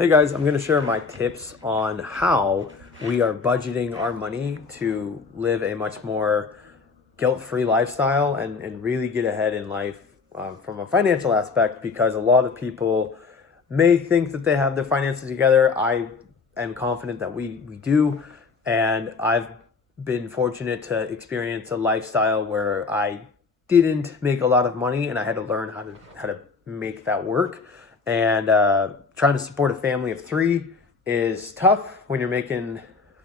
Hey guys, I'm going to share my tips on how we are budgeting our money to live a much more guilt-free lifestyle and really get ahead in life from a financial aspect, because a lot of people may think that they have their finances together. I am confident that we do, and I've been fortunate to experience a lifestyle where I didn't make a lot of money and I had to learn how to make that work. And trying to support a family of three is tough when you're making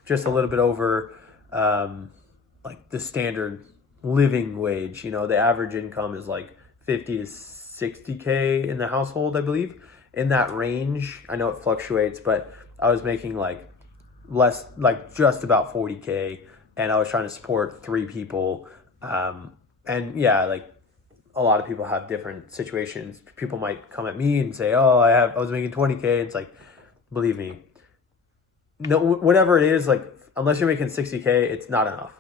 just a little bit over like the standard living wage. You know, the average income is like 50 to 60K in the household, I believe, in that range. I know it fluctuates, but I was making like less, like just about 40K, and I was trying to support three people. And yeah, like a lot of people have different situations. People might come at me and say, "Oh, I was making 20K." It's like, believe me, no, whatever it is, like unless you're making 60K, it's not enough.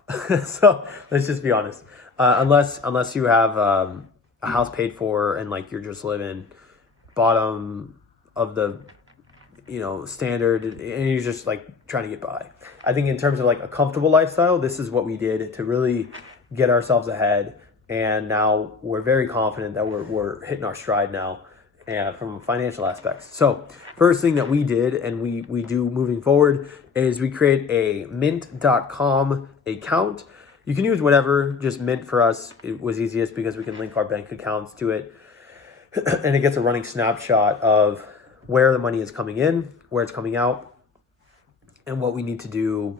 So let's just be honest. Unless you have a house paid for and like you're just living bottom of the standard and you're just like trying to get by. I think in terms of like a comfortable lifestyle, this is what we did to really get ourselves ahead. And now we're very confident that we're hitting our stride now from financial aspects. So first thing that we did and we do moving forward is we create a mint.com account. You can use whatever, just Mint for us. It was easiest because we can link our bank accounts to it. And it gets a running snapshot of where the money is coming in, where it's coming out, and what we need to do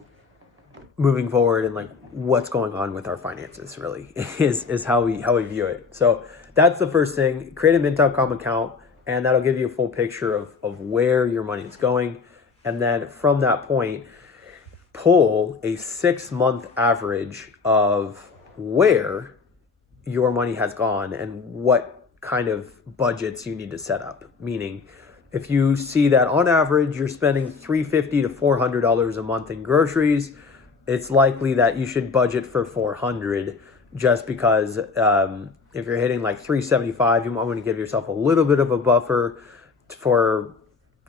moving forward, and like what's going on with our finances really is how we view it. So that's the first thing. Create a mint.com account, and that'll give you a full picture of where your money is going. And then from that point, pull a 6-month average of where your money has gone and what kind of budgets you need to set up. Meaning, if you see that on average you're spending $350 to $400 a month in groceries, it's likely that you should budget for $400, just because if you're hitting like $375, you might want to give yourself a little bit of a buffer for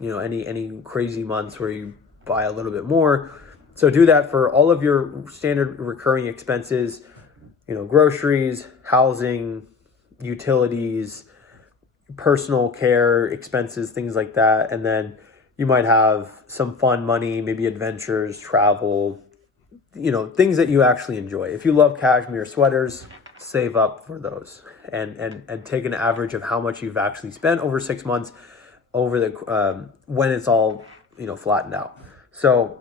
any crazy months where you buy a little bit more. So do that for all of your standard recurring expenses, groceries, housing, utilities, personal care expenses, things like that. And then you might have some fun money, maybe adventures, travel, things that you actually enjoy. If you love cashmere sweaters, save up for those and take an average of how much you've actually spent over 6 months over the when it's all flattened out. So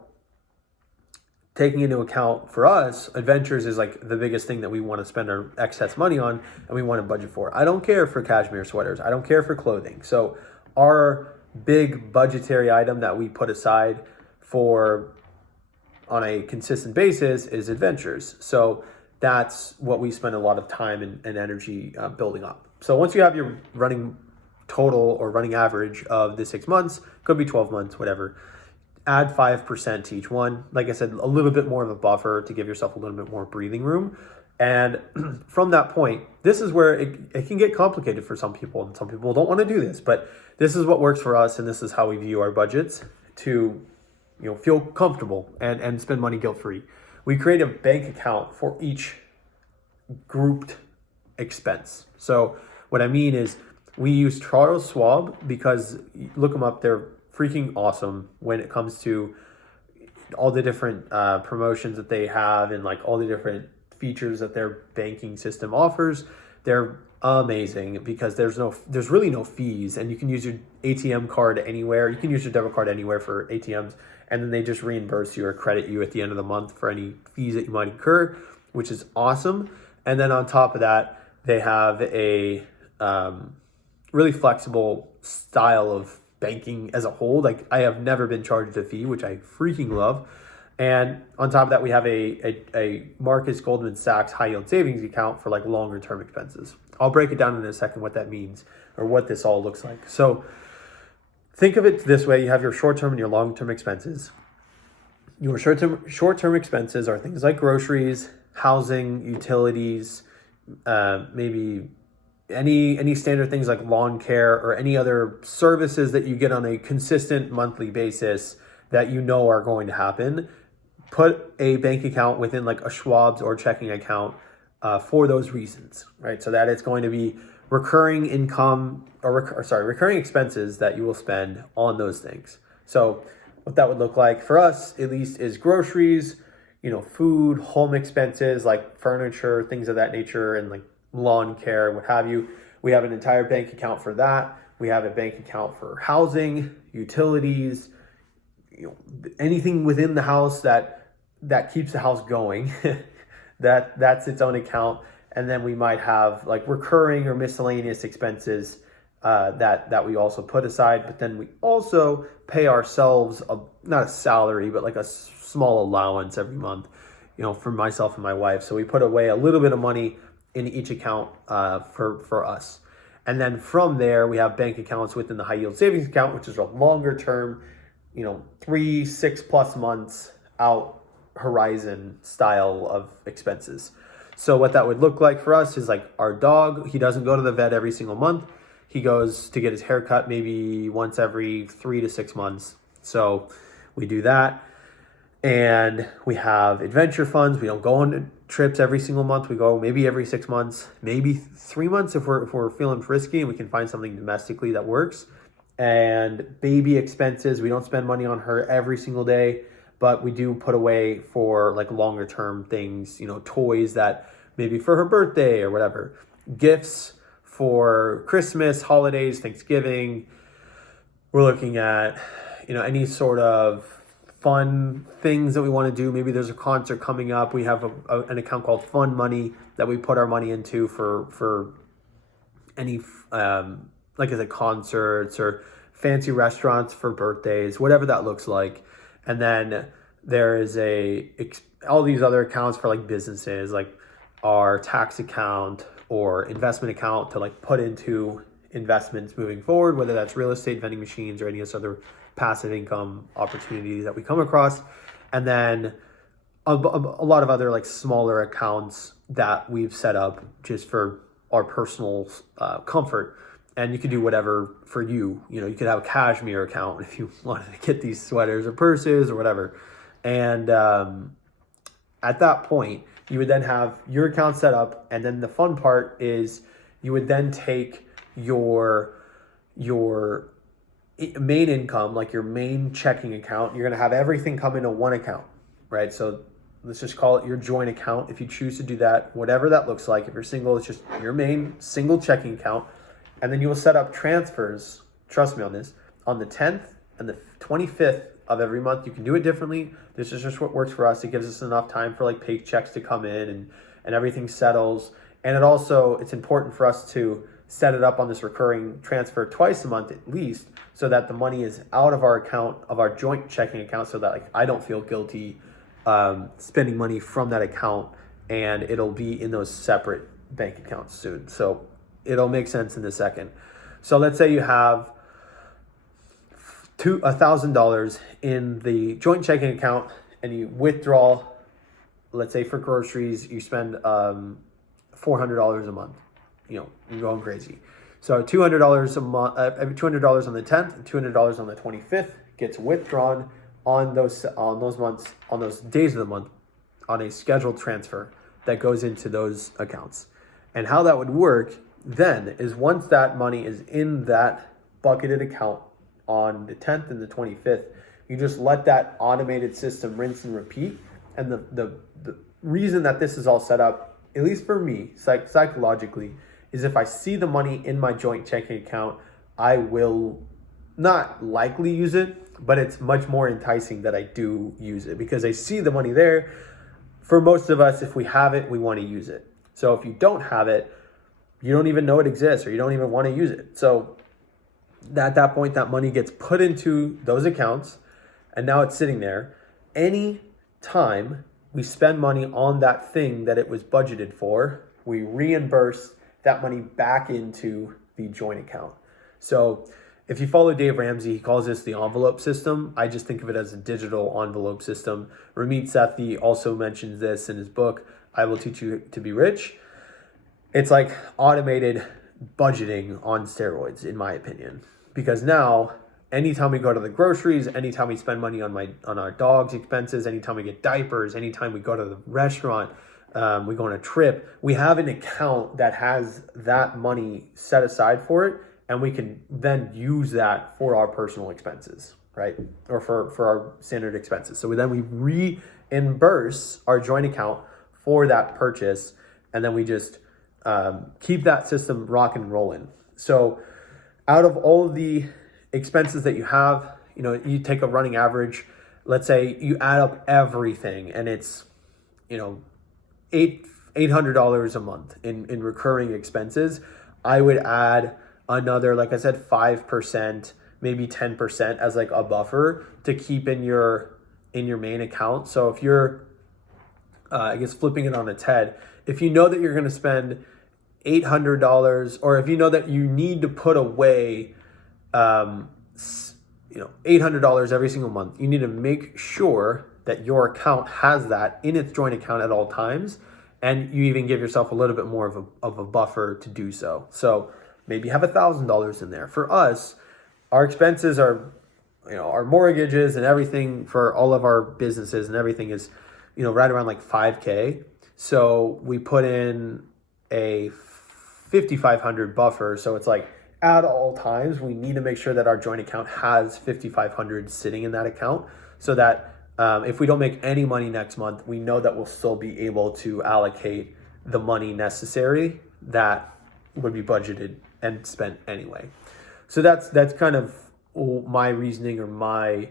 taking into account, for us, adventures is like the biggest thing that we want to spend our excess money on and we want to budget for. I don't care for cashmere sweaters. I don't care for clothing. So our big budgetary item that we put aside for on a consistent basis is adventures. So that's what we spend a lot of time and energy building up. So once you have your running total or running average of the 6 months, could be 12 months, whatever, add 5% to each one. Like I said, a little bit more of a buffer to give yourself a little bit more breathing room. And from that point, this is where it can get complicated for some people, and some people don't want to do this, but this is what works for us, and this is how we view our budgets to feel comfortable and spend money guilt-free. We create a bank account for each grouped expense. So what I mean is we use Charles Schwab, because look them up. They're freaking awesome when it comes to all the different promotions that they have and like all the different features that their banking system offers. They're amazing because there's really no fees, and you can use your ATM card anywhere. You can use your debit card anywhere for ATMs, and then they just reimburse you or credit you at the end of the month for any fees that you might incur, which is awesome. And then on top of that, they have a really flexible style of banking as a whole. Like, I have never been charged a fee, which I freaking love. And on top of that, we have a Marcus Goldman Sachs high yield savings account for like longer term expenses. I'll break it down in a second what that means or what this all looks like. So think of it this way. You have your short-term and your long-term expenses. Your short-term expenses are things like groceries, housing, utilities, maybe any standard things like lawn care or any other services that you get on a consistent monthly basis that you know are going to happen, put a bank account within like a Schwab's or checking account for those reasons, right? So that it's going to be recurring income recurring expenses that you will spend on those things. So what that would look like for us, at least, is groceries, food, home expenses like furniture, things of that nature, and like lawn care, what have you. We have an entire bank account for that. We have a bank account for housing, utilities, anything within the house that keeps the house going. That's its own account. And then we might have like recurring or miscellaneous expenses that we also put aside. But then we also pay ourselves not a salary, but like a small allowance every month, for myself and my wife. So we put away a little bit of money in each account for us. And then from there, we have bank accounts within the high yield savings account, which is a longer term, 3-6+ months out horizon style of expenses. So what that would look like for us is like our dog, he doesn't go to the vet every single month. He goes to get his hair cut maybe once every 3 to 6 months. So we do that. And we have adventure funds. We don't go on trips every single month. We go maybe every 6 months, maybe 3 months if we're feeling frisky and we can find something domestically that works. And baby expenses, we don't spend money on her every single day, but we do put away for like longer term things, toys that maybe for her birthday or whatever, gifts for Christmas, holidays, Thanksgiving. We're looking at, any sort of fun things that we want to do. Maybe there's a concert coming up. We have an account called Fun Money that we put our money into for any, like I said, concerts or fancy restaurants for birthdays, whatever that looks like. And then there is all these other accounts for like businesses, like our tax account or investment account to like put into investments moving forward, whether that's real estate, vending machines, or any other passive income opportunities that we come across. And then a lot of other like smaller accounts that we've set up just for our personal comfort. And you could do whatever for you. You could have a cashmere account if you wanted to get these sweaters or purses or whatever. And at that point, you would then have your account set up. And then the fun part is you would then take your main income, like your main checking account. You're going to have everything come into one account, right? So let's just call it your joint account. If you choose to do that, whatever that looks like. If you're single, it's just your main single checking account. And then you will set up transfers, trust me on this, on the 10th and the 25th of every month. You can do it differently. This is just what works for us. It gives us enough time for like paychecks to come in and everything settles. And it's important for us to set it up on this recurring transfer twice a month at least, so that the money is out of our account, of our joint checking account, so that like I don't feel guilty spending money from that account, and it'll be in those separate bank accounts soon. So it'll make sense in a second. So let's say you have $1,000 in the joint checking account and you withdraw, let's say for groceries, you spend $400 a month. You're going crazy. So $200 a month, $200 on the 10th and $200 on the 25th gets withdrawn on those days of the month on a scheduled transfer that goes into those accounts. And how that would work then is once that money is in that bucketed account on the 10th and the 25th, you just let that automated system rinse and repeat. And the reason that this is all set up, at least for me, psychologically, is if I see the money in my joint checking account, I will not likely use it, but it's much more enticing that I do use it because I see the money there. For most of us, if we have it, we want to use it. So if you don't have it, you don't even know it exists or you don't even want to use it. So at that point, that money gets put into those accounts and now it's sitting there. Any time we spend money on that thing that it was budgeted for, we reimburse that money back into the joint account. So if you follow Dave Ramsey, he calls this the envelope system. I just think of it as a digital envelope system. Ramit Sethi also mentions this in his book, I Will Teach You to Be Rich. It's like automated budgeting on steroids, in my opinion, because now anytime we go to the groceries, anytime we spend money on our dog's expenses, anytime we get diapers, anytime we go to the restaurant, we go on a trip, we have an account that has that money set aside for it, and we can then use that for our personal expenses, right? Or for our standard expenses. So we reimburse our joint account for that purchase, and then we just keep that system rocking and rolling. So out of all of the expenses that you have, you take a running average, let's say you add up everything and it's, $800 a month in recurring expenses. I would add another, like I said, 5%, maybe 10% as like a buffer to keep in your main account. So if you're, I guess flipping it on its head, if you know that you're going to spend $800, or if you know that you need to put away, $800 every single month, you need to make sure that your account has that in its joint account at all times. And you even give yourself a little bit more of a buffer to do so. So maybe have $1,000 in there. For us, our expenses are, our mortgages and everything for all of our businesses and everything is, right around like $5,000. So we put in a $5,500 buffer. So it's like at all times, we need to make sure that our joint account has $5,500 sitting in that account, so that if we don't make any money next month, we know that we'll still be able to allocate the money necessary that would be budgeted and spent anyway. So that's kind of my reasoning, or my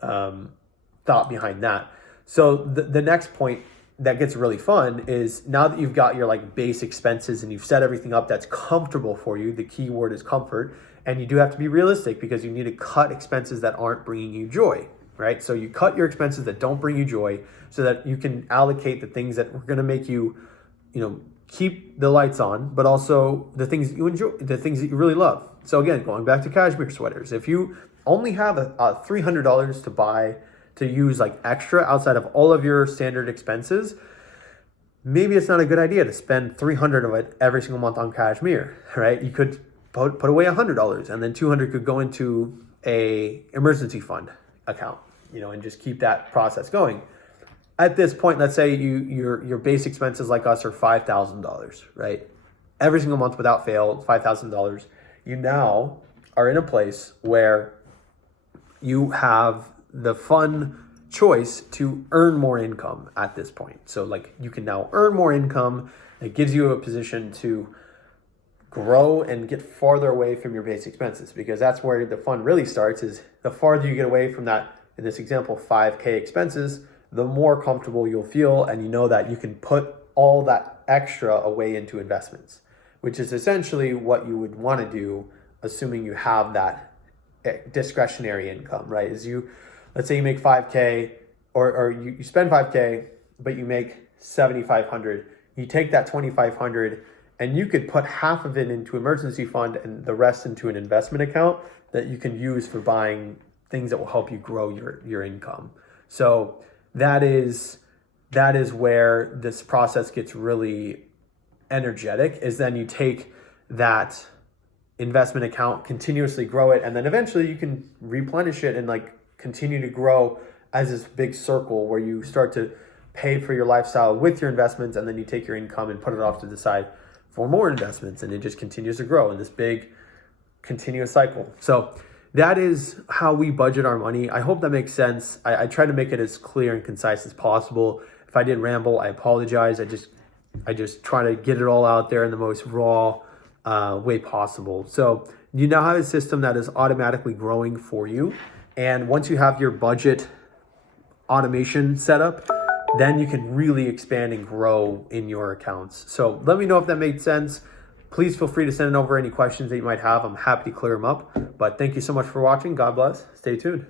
thought behind that. So the next point that gets really fun is, now that you've got your like base expenses and you've set everything up that's comfortable for you, the key word is comfort, and you do have to be realistic because you need to cut expenses that aren't bringing you joy, right? So you cut your expenses that don't bring you joy so that you can allocate the things that are going to make you, keep the lights on, but also the things that you enjoy, the things that you really love. So again, going back to cashmere sweaters, if you only have a $300 to use like extra outside of all of your standard expenses, maybe it's not a good idea to spend $300 of it every single month on cashmere, right? You could put away $100, and then $200 could go into a emergency fund account, and just keep that process going. At this point, let's say your base expenses like us are $5,000, right? Every single month without fail, $5,000. You now are in a place where you have the fun choice to earn more income at this point. So like you can now earn more income. It gives you a position to grow and get farther away from your base expenses, because that's where the fun really starts. Is the farther you get away from that, in this example, $5,000 expenses, the more comfortable you'll feel, and you know that you can put all that extra away into investments, which is essentially what you would want to do, assuming you have that discretionary income, right? Let's say you make $5,000, or you spend $5,000, but you make $7,500. You take that $2,500 and you could put half of it into emergency fund and the rest into an investment account that you can use for buying things that will help you grow your income. So that is where this process gets really energetic, is then you take that investment account, continuously grow it, and then eventually you can replenish it and like continue to grow as this big circle where you start to pay for your lifestyle with your investments, and then you take your income and put it off to the side for more investments, and it just continues to grow in this big continuous cycle. So that is how we budget our money. I hope that makes sense. I try to make it as clear and concise as possible. If I did ramble, I apologize. I just try to get it all out there in the most raw way possible. So you now have a system that is automatically growing for you. And once you have your budget automation set up, then you can really expand and grow in your accounts. So let me know if that made sense. Please feel free to send over any questions that you might have. I'm happy to clear them up. But thank you so much for watching. God bless. Stay tuned.